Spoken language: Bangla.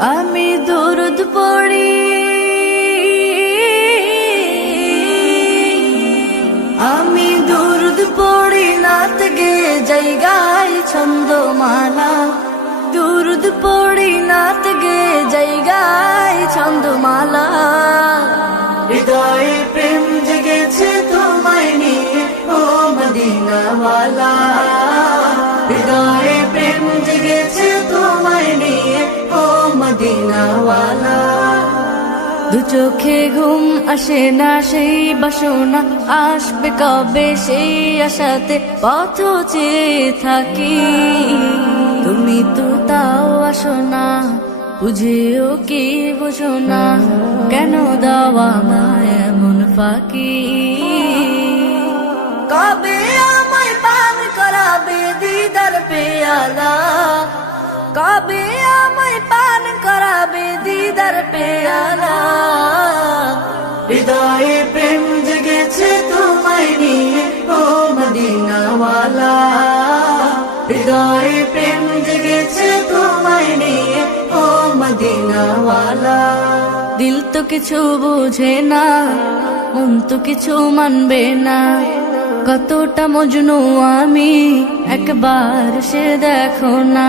আমি দরুদ পড়ি। আমি দুরুদ পড়ি নাত গে ছন্দ মারা দুরুদ পড়ি নাত গে জায়গায় ছন্দমালা দু চোখে ঘুম আসে না, সেই বাসনা আসবে কবে? সেই আশাতে পথ চেয়ে থাকি। তুমি তো তাও আসো না, বুঝেও কি বুঝো না, কেন দাওয়া মায় এমন ফাঁকি? কবে আমায় পান করাবে দিদার পেয়ালা? কবে আমায় পান করাবে দিদার পেয়ালা? হৃদয়ে প্রেম জেগেছে তোমায় নিয়ে ও মদিনাওয়ালা। হৃদয়ে প্রেম জেগেছে তোমায় নিয়ে ও মদিনাওয়ালা। দিল তো কিছু বুঝে না মন তো কিছু মানবে না। কতটা মজনু আমি একবার সে দেখো না।